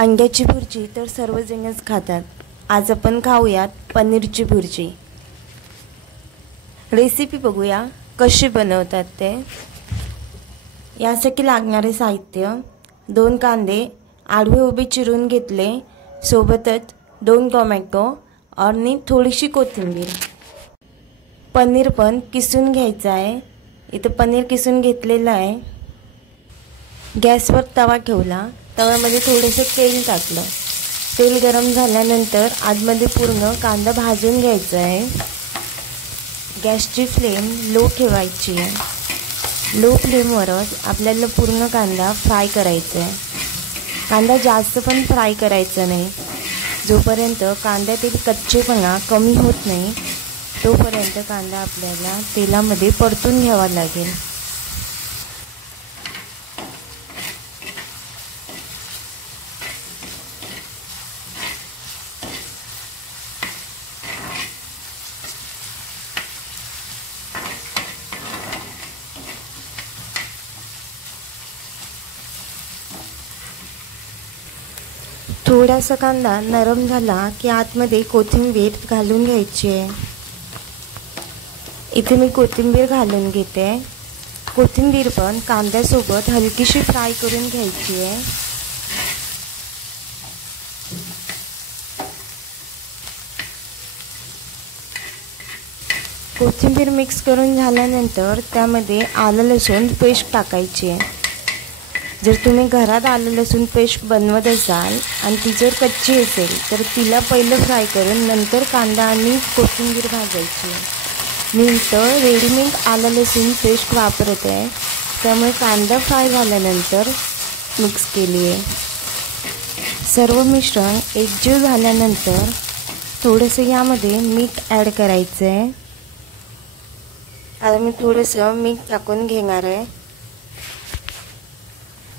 अंड्याची भुर्जी तर सर्वजणच खातात। आज आपण खाऊयात पनीरची भुर्जी। रेसिपी बघूया कशी बनवतात ते। यासाठी लागणारे साहित्य 2 कांदे आडवे उभे चिरून घेतले, सोबतच 2 टोमॅटो आणि थोडीशी कोथिंबीर। पनीर पण किसून घ्यायचा आहे। इथे पनीर किसून घेतलेलं आहे। गॅसवर तवा ठेवला, तव्यामध्ये थोडेसे तेल टाकलं। तेल गरम झाल्यानंतर आतमध्ये पूर्ण कांदा भाजून घ्यायचा आहे। गॅसची फ्लेम लो ठेवायची आहे। लो फ्लेमवरच आपल्याला पूर्ण कांदा फ्राय करायचा आहे। कांदा जास्त पण फ्राय करायचा नाही। जोपर्यंत कांद्यातील कच्चेपणा कमी होत नाही तोपर्यंत कांदा आपल्याला तेलामध्ये परतून घ्यावा लागेल। थोडासा कांदा नरम झाला की आतमध्ये कोथिंबीर घालून घ्यायची आहे। इथे मी कोथिंबीर घालून घेते। कोथिंबीर पण कांद्यासोबत हलकीशी फ्राय करून घ्यायची आहे। कोथिंबीर मिक्स करून झाल्यानंतर त्यामध्ये आलं लसूण पेस्ट टाकायची आहे। जर तुम्ही घरात आलं लसूण पेस्ट बनवत असाल आणि ती जर कच्ची असेल तर तिला पहिलं फ्राय करून नंतर कांदा आणि कोथिंबीर भाजायची। मी इथं रेडीमेड आलं लसूण पेस्ट वापरत आहे, त्यामुळे कांदा फ्राय झाल्यानंतर मिक्स केली आहे। सर्व मिश्रण एकजीव झाल्यानंतर थोडंसं यामध्ये मीठ ॲड करायचं आहे। आता मी थोडंसं मीठ टाकून घेणार आहे।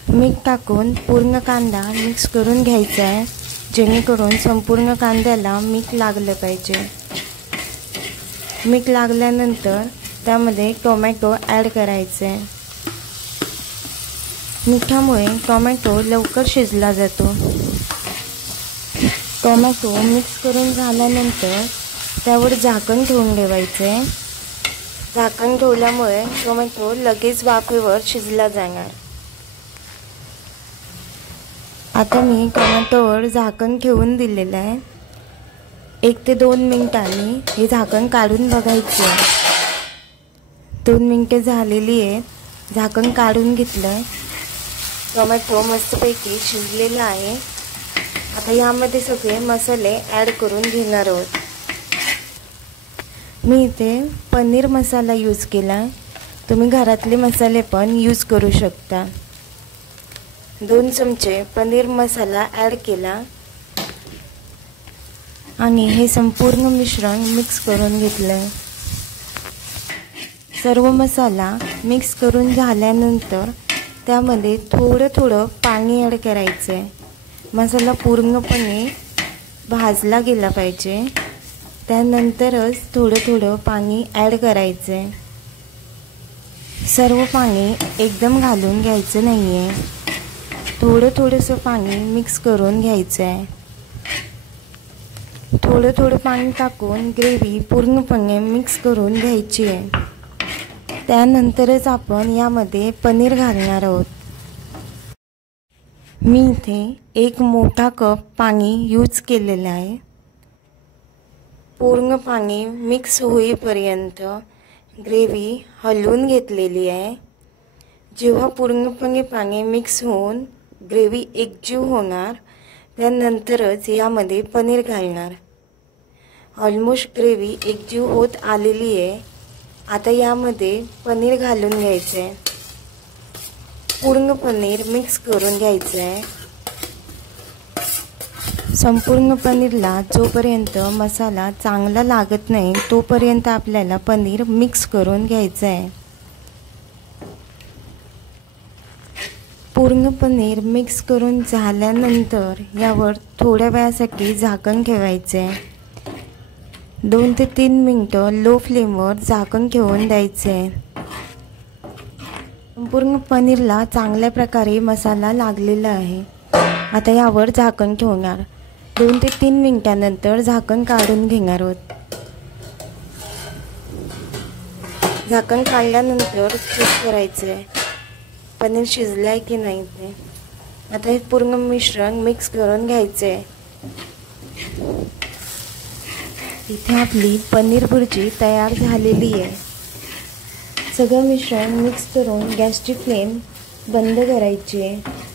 मीठ टाकून पूर्ण कांदा मिक्स करून घ्यायचा आहे, जेणेकरून संपूर्ण कांद्याला मीठ लागलं पाहिजे। मीठ लागल्यानंतर त्यामध्ये टोमॅटो ॲड करायचे आहे। मिठामुळे टोमॅटो लवकर शिजला जातो। टोमॅटो मिक्स करून झाल्यानंतर त्यावर झाकण ठेवून ठेवायचे। झाकण ठेवल्यामुळे टोमॅटो लगेच वाफेवर शिजला जाणार। आता मी टोमॅटोवर झाकण ठेवून दिलेलं आहे। 1 ते 2 मिनिटांनी हे झाकण काढून बघायचे। 2 मिनिटे झालेली आहेत, झाकण काढून घेतलं। टोमॅटो मस्तपैकी शिजलेला आहे। आता यामध्ये सगळे मसाले ॲड करून घेणार आहोत। मी इथे पनीर मसाला यूज केला, तुम्ही घरातले मसाले पण यूज करू शकता। 2 चमचे पनीर मसाला ॲड केला आणि हे संपूर्ण मिश्रण मिक्स करून घेतलं। सर्व मसाला मिक्स करून झाल्यानंतर त्यामध्ये थोडं पाणी ॲड करायचं आहे। मसाला पूर्णपणे भाजला गेला पाहिजे, त्यानंतरच थोडं पाणी ॲड करायचं आहे। सर्व पाणी एकदम घालून घ्यायचं नाही आहे, थोडंसं पाणी मिक्स करून घ्यायचं आहे। थोडं पाणी टाकून ग्रेव्ही पूर्णपणे मिक्स करून घ्यायची आहे। त्यानंतरच आपण यामध्ये पनीर घालणार आहोत। मी इथे 1 मोठा कप पाणी यूज केलेलं आहे। पूर्ण पाणी मिक्स होईपर्यंत ग्रेव्ही हलवून घेतलेली आहे। जेव्हा पूर्णपणे पाणी मिक्स होऊन ग्रेव्ही एकजीव होणार त्यानंतरच यामध्ये पनीर घालणार। ऑलमोस्ट ग्रेव्ही एकजीव होत आलेली आहे। आता यामध्ये पनीर घालून घ्यायचं आहे। पूर्ण पनीर मिक्स करून घ्यायचं आहे। संपूर्ण पनीरला जोपर्यंत मसाला चांगला लागत नाही तोपर्यंत आपल्याला पनीर मिक्स करून घ्यायचं आहे। पूर्ण पनीर मिक्स करून झाल्यानंतर यावर थोड्या वेळासाठी झाकण ठेवायचे आहे। 2 ते 3 मिनिटं लो फ्लेमवर झाकण ठेवून द्यायचे आहे। संपूर्ण पनीरला चांगल्या प्रकारे मसाला लागलेला आहे। आता यावर झाकण ठेवणार. 2 ते 3 मिनिटांनंतर झाकण काढून घेणार आहोत. झाकण काढल्यानंतर चेक करायचं आहे पनीर शिजलं आहे की नाही ते. आता हे पूर्ण मिश्रण मिक्स करून घ्यायचं आहे. इथे आपली पनीर भुर्जी तयार झालेली आहे. सगळं मिश्रण मिक्स करून गॅसची फ्लेम बंद करायची आहे.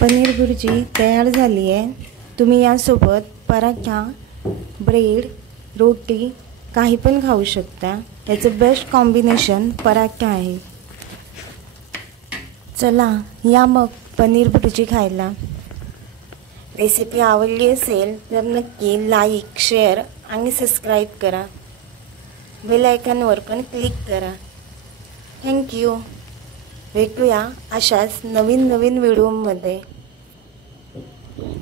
पनीर भुर्जी तयार झाली आहे. तुम्ही यासोबत पराठा, ब्रेड, रोटी काही पण खाऊ शकता. याचं बेस्ट कॉम्बिनेशन पराठा आहे. चला या मग पनीर भुर्जी खायला. रेसिपी आवडली असेल तर नक्की लाईक, शेअर आणि सबस्क्राईब करा. बेल आयकॉनवर पण क्लिक करा. थँक्यू. भेटूया अशाच नवीन व्हिडिओमध्ये.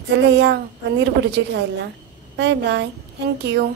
चला या पनीर भुर्जी खायला. Bye bye. थँक्यू.